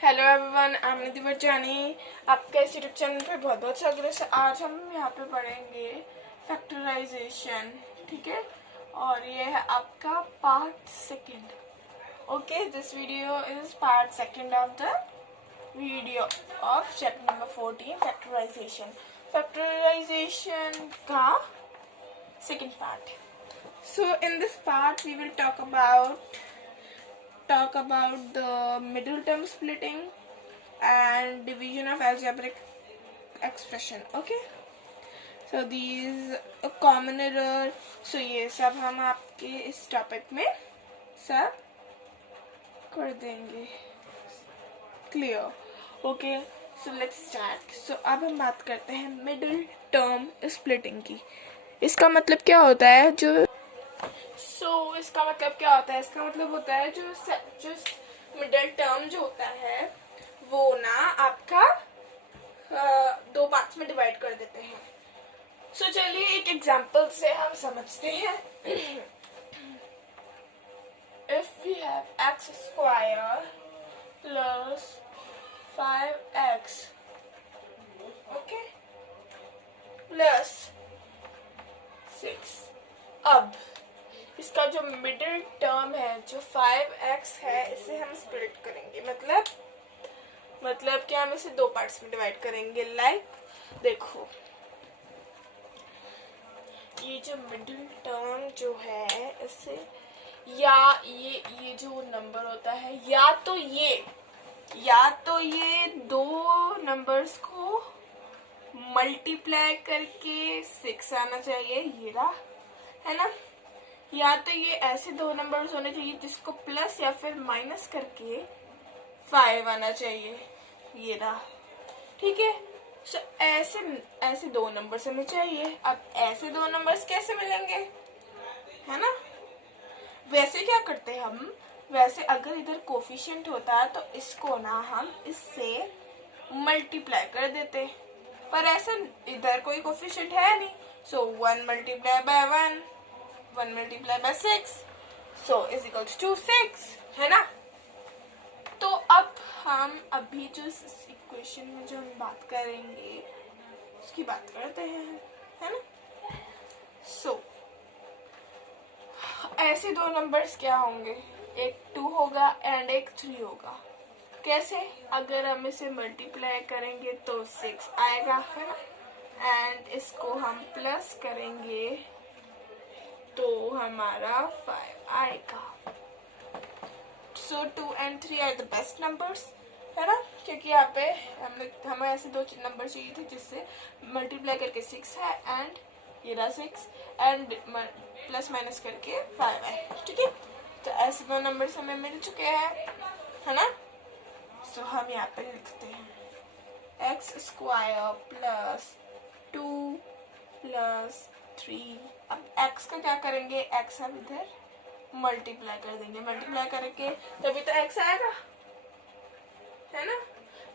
Hello everyone, I am निधि बरजानी। आपका इस YouTube channel पे बहुत बहुत स्वागत है। आज हम यहाँ पे पढ़ेंगे फैक्टराइजेशन, ठीक है। और ये है आपका part second. Okay, this video is part second of the video of chapter number 14 factorisation. Factorisation का second part. So in this part we will talk about the middle term splitting and division of algebraic expression. Okay, so these a common error. So ये सब हम आपके इस topic में सब कर देंगे clear. Okay, so let's start. So अब हम बात करते हैं मिडिल टर्म स्प्लिटिंग की। इसका मतलब क्या होता है? इसका मतलब क्या होता है? इसका मतलब होता है जो मिडिल टर्म जो होता है वो ना आपका दो पार्ट्स में डिवाइड कर देते हैं। सो चलिए एक एग्जांपल से हम समझते हैं। If we have x square plus 5x, okay, plus 6। अब इसका जो मिडिल टर्म है जो 5x है इसे हम स्प्लिट करेंगे। मतलब कि हम इसे दो पार्ट्स में डिवाइड करेंगे। देखो, ये जो मिडिल टर्म जो है इसे या ये जो नंबर होता है या तो ये दो नंबर्स को मल्टीप्लाई करके 6 आना चाहिए, ये रहा, है ना। या तो ये ऐसे दो नंबर्स होने चाहिए जिसको प्लस या फिर माइनस करके 5 आना चाहिए, ये रहा, ठीक है। सो ऐसे दो नंबर्स हमें चाहिए। अब ऐसे दो नंबर्स कैसे मिलेंगे, है ना। वैसे क्या करते हैं हम, वैसे अगर इधर कोफिशिएंट होता तो इसको ना हम इससे मल्टीप्लाई कर देते, पर ऐसा इधर कोई कोफिशिएंट है नहीं। So 1 multiply by 1 multiply by 6 so is equals to 6, है ना। तो अब हम अभी जो इस इक्वेशन में जो हम बात करेंगे उसकी बात करते हैं, है ना। सो ऐसे दो नंबर्स क्या होंगे, एक 2 होगा एंड एक 3 होगा। कैसे? अगर हम इसे मल्टीप्लाई करेंगे तो 6 आएगा, है ना, एंड इसको हम प्लस करेंगे तो हमारा 5 आएगा। So 2 and 3 are the best numbers, है ना, क्योंकि यहाँ पे हमें ऐसे दो नंबर चाहिए थे जिससे मल्टीप्लाई करके 6 है एंड ये रहा 6 एंड प्लस माइनस करके 5 है, ठीक है। तो ऐसे दो नंबर्स हमें मिल चुके हैं, है ना। सो हम यहाँ पे लिखते हैं एक्स स्क्वायर प्लस 2 प्लस 3। अब x का क्या करेंगे, x हम इधर मल्टीप्लाई कर देंगे, मल्टीप्लाई करेंगे तभी तो x आएगा, है ना।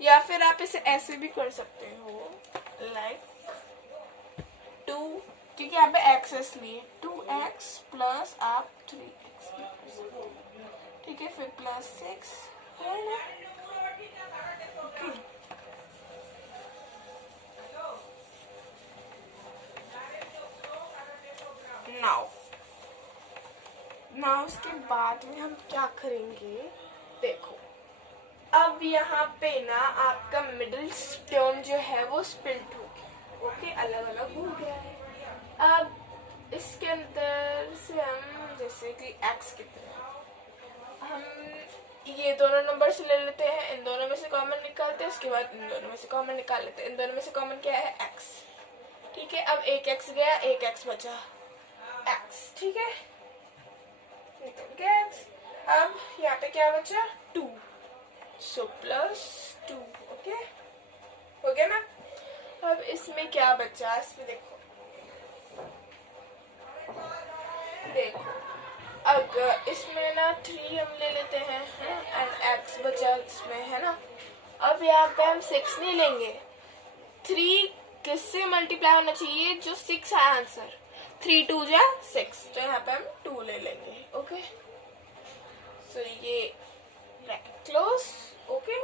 या फिर आप इसे ऐसे भी कर सकते हो, लाइक 2, क्योंकि यहाँ पे x इसलिए 2x प्लस आप 3x भी कर सकते हो, ठीक है। फिर प्लस 6, है ना। नाउ उसके बाद में हम क्या करेंगे, देखो अब यहाँ पे ना आपका मिडिल टर्म जो है वो स्प्लिट हो गया, ओके, अलग अलग हो गया है। अब इसके अंदर से हम जैसे कि x की तरह हम ये दोनों नंबर से ले लेते हैं, इन दोनों में से कॉमन निकालते हैं, उसके बाद इन दोनों में से कॉमन निकाल लेते हैं। इन दोनों में से कॉमन क्या है, x, ठीक है। अब एक x गया, एक x बचा, x, ठीक है, निकल गया x। अब यहाँ पे क्या बचा, 2, सो प्लस 2, ओके, हो गया ना। अब इसमें क्या बचा, इसमें देखो अगर इसमें ना 3 हम ले लेते हैं एंड x बचा इसमें, है ना। अब यहाँ पे हम 6 नहीं लेंगे, 3 किससे मल्टीप्लाई होना चाहिए, जो 6 है आंसर, 3 2 जा 6, तो यहाँ पे हम 2 ले लेंगे, ओके। सो ये ब्रैकेट क्लोज, ओके।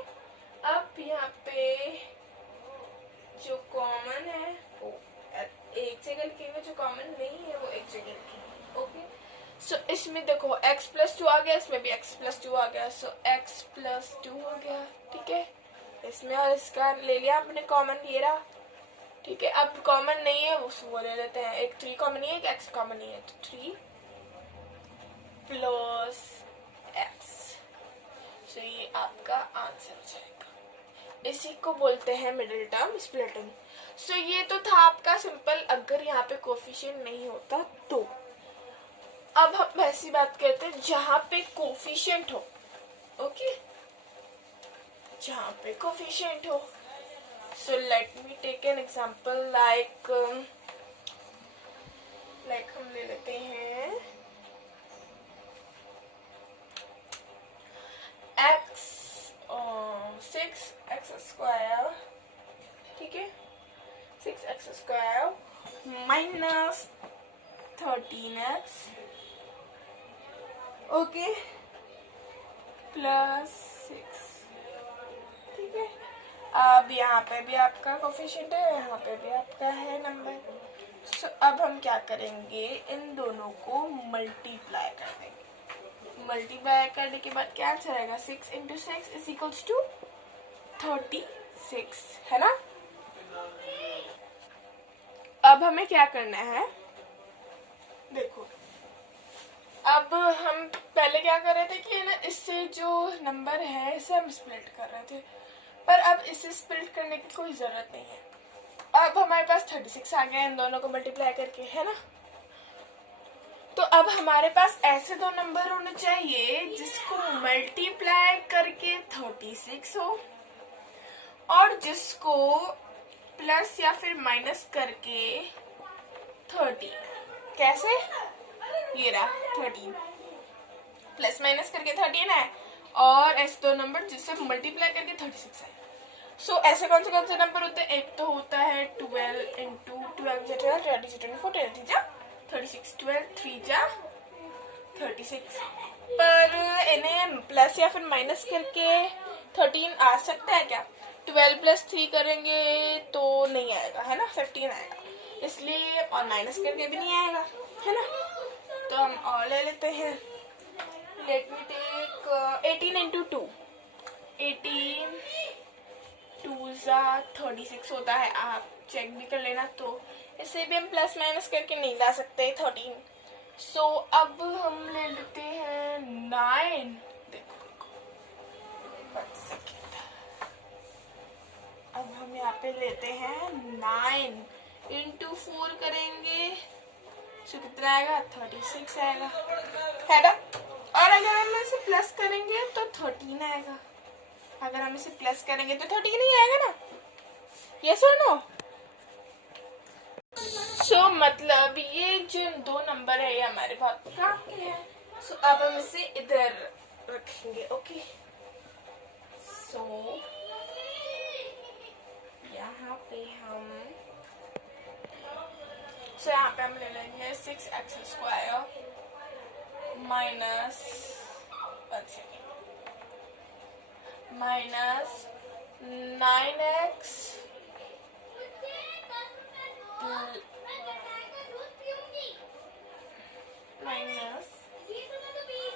देखो x+2 आ गया, इसमें भी x+2 आ गया, सो x+2 हो गया, ठीक है। इसमें और इसका ले लिया आपने कॉमन, ये रहा, ठीक है। अब कॉमन नहीं है वो ले लेते हैं, एक 3 कॉमन नहीं है, एक x कॉमन नहीं है, तो 3 प्लस x, सो ये आपका आंसर हो जाएगा। इसी को बोलते हैं मिडिल टर्म स्प्लिटिंग। सो ये तो था आपका सिंपल, अगर यहाँ पे कोफिशिएंट नहीं होता तो। अब हम ऐसी बात करते हैं जहां पे कोफिशिएंट हो, ओके, जहां पे कोफिशिएंट हो। So let me take an example like हम ले लेते हैं सिक्स एक्स स्क्वायर, ठीक है, 6x square minus 13x, okay, plus 6, ठीक है। अब यहाँ पे भी आपका कोफिशिएंट है, यहाँ पे भी आपका है नंबर। सो अब हम क्या करेंगे, इन दोनों को मल्टीप्लाई कर देंगे। मल्टीप्लाई करने के बाद क्या आंसर आएगा, 6 × 6 इज इक्वल्स टू 36, है ना। अब हमें क्या करना है, देखो अब हम पहले क्या कर रहे थे कि ना इससे जो नंबर है इसे हम स्प्लिट कर रहे थे, पर अब इसे स्प्लिट करने की कोई जरूरत नहीं है। अब हमारे पास 36 आ गया इन दोनों को मल्टीप्लाई करके, है ना। तो अब हमारे पास ऐसे दो नंबर होने चाहिए जिसको मल्टीप्लाई करके 36 हो और जिसको प्लस या फिर माइनस करके 13। कैसे, ये रहा 13, प्लस माइनस करके 13 है, और ऐसे दो नंबर जिससे मल्टीप्लाई करके 36 है। सो ऐसे कौन से नंबर होते हैं, एक तो होता है 12 × 12 × 12, 20 × 24, 10 3 जा 36, 12 3 जा 36, पर इन्हें प्लस या फिर माइनस करके 13 आ सकता है क्या, 12 + 3 करेंगे तो नहीं आएगा, है ना, 15 आएगा, इसलिए, और माइनस करके भी नहीं आएगा, है ना। तो हम और ले लेते हैं, लेट मी टेक 18 × 2, 18 2 जा 36 होता है, आप चेक भी कर लेना। तो इसे भी हम प्लस माइनस करके नहीं ला सकते 13। सो अब हम ले लेते हैं 9, देखो 1 सेकेंड, अब हम यहाँ पे लेते हैं 9 × 4 करेंगे, सो कितना आएगा, 36 आएगा, है ना। और अगर हम इसे प्लस करेंगे तो 13 आएगा, अगर हम इसे प्लस करेंगे तो 13 नहीं आएगा ना, यस और नो। सो मतलब ये जो दो नंबर है ये हमारे बहुत काम के हैं। सो अब हम इसे इधर रखेंगे, ओके। सो यहाँ पे हम ले लेंगे 6x² minus, minus 9x minus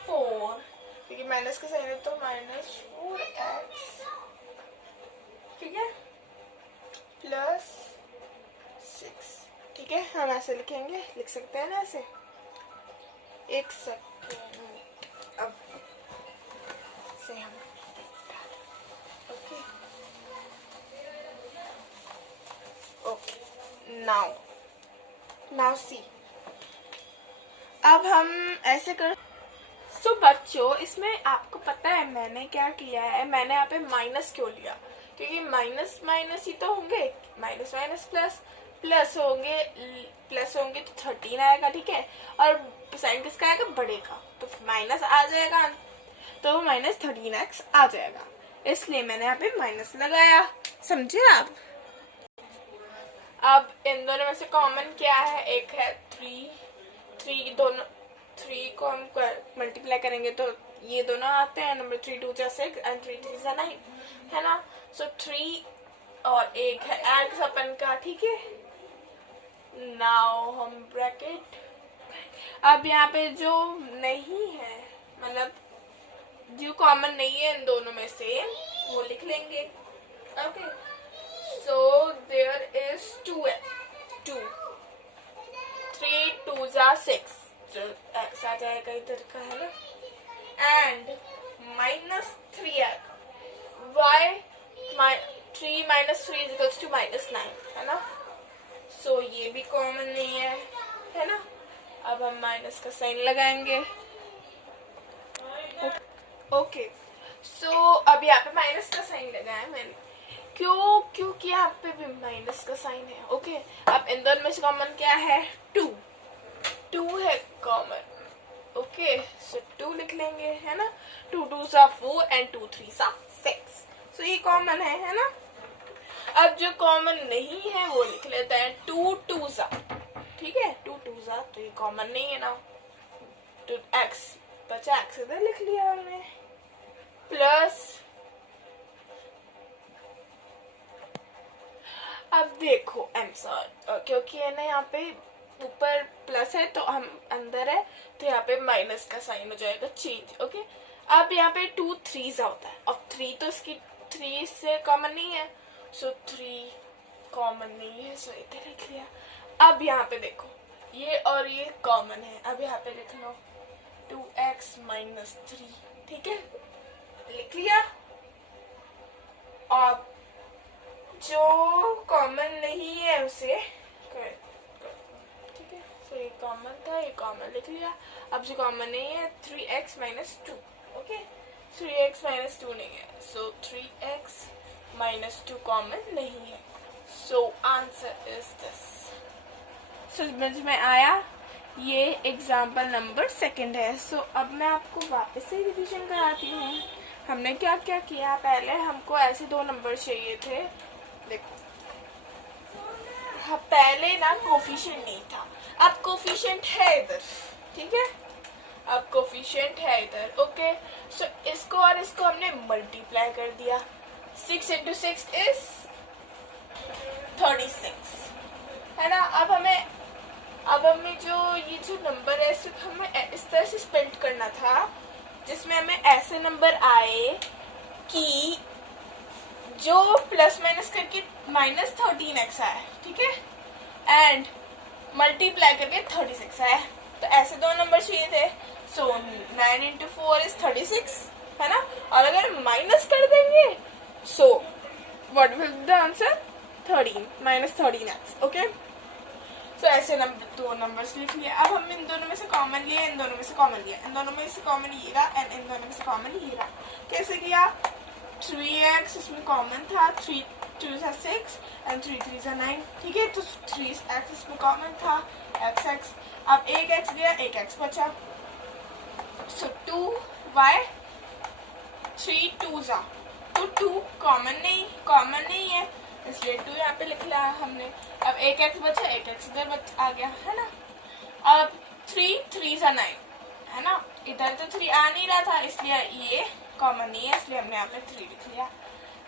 4, क्योंकि माइनस के साइन है तो -4x, ठीक है, प्लस 6, ठीक है। हम ऐसे लिखेंगे, लिख सकते हैं ना ऐसे, एक सेकेंड, अब से हम ओके, नाउ सी, अब हम ऐसे कर। सो बच्चों, इसमें आपको पता है मैंने क्या किया है, मैंने यहाँ पे माइनस क्यों लिया, क्योंकि माइनस माइनस ही तो होंगे, माइनस माइनस प्लस, प्लस होंगे तो 13 आएगा, ठीक है, और साइन किसका आएगा, बड़े का, तो माइनस आ जाएगा, तो -13x आ जाएगा, इसलिए मैंने यहाँ पे माइनस लगाया, समझे आप। अब इन दोनों में से कॉमन क्या है, एक है 3 दोनों 3 को हम मल्टीप्लाई करेंगे तो ये दोनों आते हैं, नंबर 3 2 6 एंड 3 3 9, है ना। सो 3 और एक है एक्स अपन का, ठीक है। नाउ हम ब्रैकेट अब यहाँ पे जो नहीं है, मतलब जो कॉमन नहीं है इन दोनों में से, वो लिख लेंगे. ओके, सो देयर इज 2 3 2 जा 6, जो ऐसा जाएगा इधर का, है ना. एंड -3x, वाई 3 - 3 = -9, है ना. सो ये भी कॉमन नहीं है ना. अब हम माइनस का साइन लगाएंगे. ओके, सो अब यहाँ पे माइनस का साइन लगाया मैंने. क्योंकि यहाँ पे भी माइनस का साइन है. ओके, अब इन दोनों में से कॉमन क्या है? 2 है कॉमन. ओके, सो 2 लिख लेंगे, है ना. 2 2 सा 4 एंड 2 3 सा 6. सो ये कॉमन है ना. अब जो कॉमन नहीं है वो लिख लेते हैं 2 2 सा. ठीक है, 2 2 सा, तो ये कॉमन नहीं है ना. तो x बचा, x इधर लिख लिया हमने, प्लस. अब देखो आंसर, क्योंकि है ना यहाँ पे ऊपर प्लस है तो हम अंदर है, तो यहाँ पे माइनस का साइन हो जाएगा चेंज. ओके, अब यहाँ पे 2 3 होता है. अब 3 तो इसकी 3 से कॉमन नहीं है, सो 3 कॉमन नहीं है, सो इधर लिख लिया. अब यहाँ पे देखो, ये और ये कॉमन है. अब यहाँ पे लिख लो 2x - 3. ठीक है, लिख लिया. अब जो कॉमन नहीं है उसे, ठीक है, सो ये कॉमन था, ये कॉमन लिख लिया. अब जो कॉमन नहीं है 3x - 2. ओके, 3x - 2 नहीं है, सो 3x - 2 कॉमन नहीं है. So answer is this. समझ में आया? ये एग्जाम्पल नंबर 2 है. सो अब मैं आपको वापस से रिवीजन कराती हूँ. हमने क्या क्या किया. पहले हमको ऐसे 2 नंबर चाहिए थे. देखो, पहले ना कोफिशिएंट नहीं था, अब कोफिशिएंट है इधर. ठीक है, अब कोफिशिएंट है इधर. ओके, सो इसको और इसको हमने मल्टीप्लाई कर दिया. 6 × 6 is 36, है ना. अब हमें जो ये जो नंबर है सिर्फ हमें इस तरह से स्पेंड करना था जिसमें हमें ऐसे नंबर आए कि जो प्लस माइनस करके -13x आए. ठीक है, एंड मल्टीप्लाई करके 36 आए. तो ऐसे 2 नंबर चाहिए थे. सो 9 × 4 is 36, है ना. और अगर माइनस कर देंगे, so what will the answer? 13 - 13x. Okay, so ऐसे 2 नंबर्स लिख लिए. अब हम इन दोनों में से कॉमन लिया, इन दोनों में से कॉमन लिया, इन दोनों में से कॉमन ये रहा, एंड इन दोनों में से कॉमन ये रहा. कैसे किया? 3x इसमें कॉमन था, 3 2 सा 6 एंड 3 3 सा 9. ठीक है, तो 3x इसमें कॉमन था, x. अब एक x गया, एक x बचा. सो 2y 3 2 सा, तो 2 कॉमन नहीं है, इसलिए 2 यहाँ पे लिख लिया हमने. अब एक x बचा, एक x इधर आ गया, है ना. अब 3 3 सा 9, है ना. इधर तो 3 आ नहीं रहा था, इसलिए ये कॉमन नहीं है, इसलिए हमने यहाँ पे 3 लिख लिया.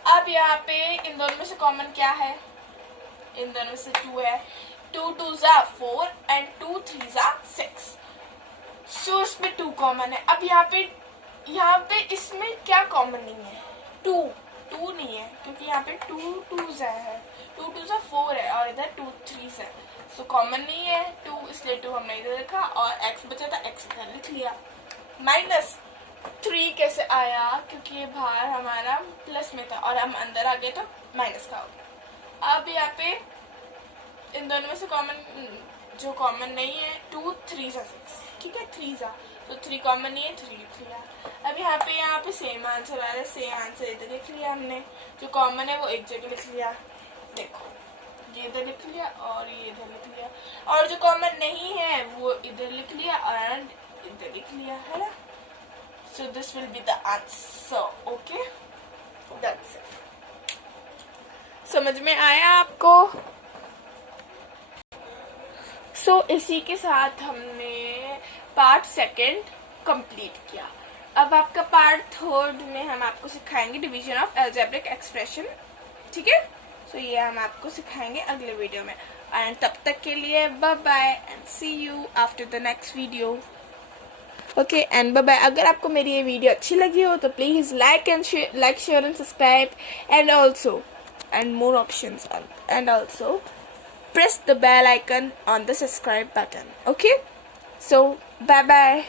अब यहाँ पे इन दोनों में से कॉमन क्या है? इन दोनों में से 2 है. 2 2 सा 4 एंड 2 3 सा 6. सो इसमें 2 कॉमन है. अब यहाँ पे इसमें क्या कॉमन नहीं है? 2 नहीं है, क्योंकि यहाँ पे 2 2 है, 2 2 सा 4 है और इधर 2 3 है. सो कॉमन नहीं है 2, इसलिए 2 हमने इधर रखा और x बचा था, x इधर लिख लिया. -3 कैसे आया? क्योंकि ये बाहर हमारा प्लस में था और हम अंदर आ गए तो माइनस का हो गया. अब यहाँ पे इन दोनों में से जो कॉमन नहीं है 2 3 सा 6. ठीक है, 3 सा, तो 3 कॉमन नहीं है, 3 लिख लिया. अब यहाँ पे सेम आंसर आ रहा है, सेम आंसर इधर लिख लिया हमने. जो कॉमन है वो एक जगह लिख लिया. देखो, ये इधर लिख लिया और ये इधर लिख लिया, और जो कॉमन नहीं है वो इधर लिख लिया और इधर लिख लिया, है ना. So this will be the answer. Okay, that's it. समझ में आया आपको? सो इसी के साथ हमने पार्ट 2 कंप्लीट किया. अब आपका पार्ट 3 में हम आपको सिखाएंगे डिवीजन ऑफ अलजेब्रिक एक्सप्रेशन. ठीक है, सो ये हम आपको सिखाएंगे अगले वीडियो में. एंड तब तक के लिए bye bye and see you after the next video. Okay and bye bye. अगर आपको मेरी ये वीडियो अच्छी लगी हो तो please like share and subscribe and also and more options and also press the bell icon on the subscribe button. Okay, so bye bye.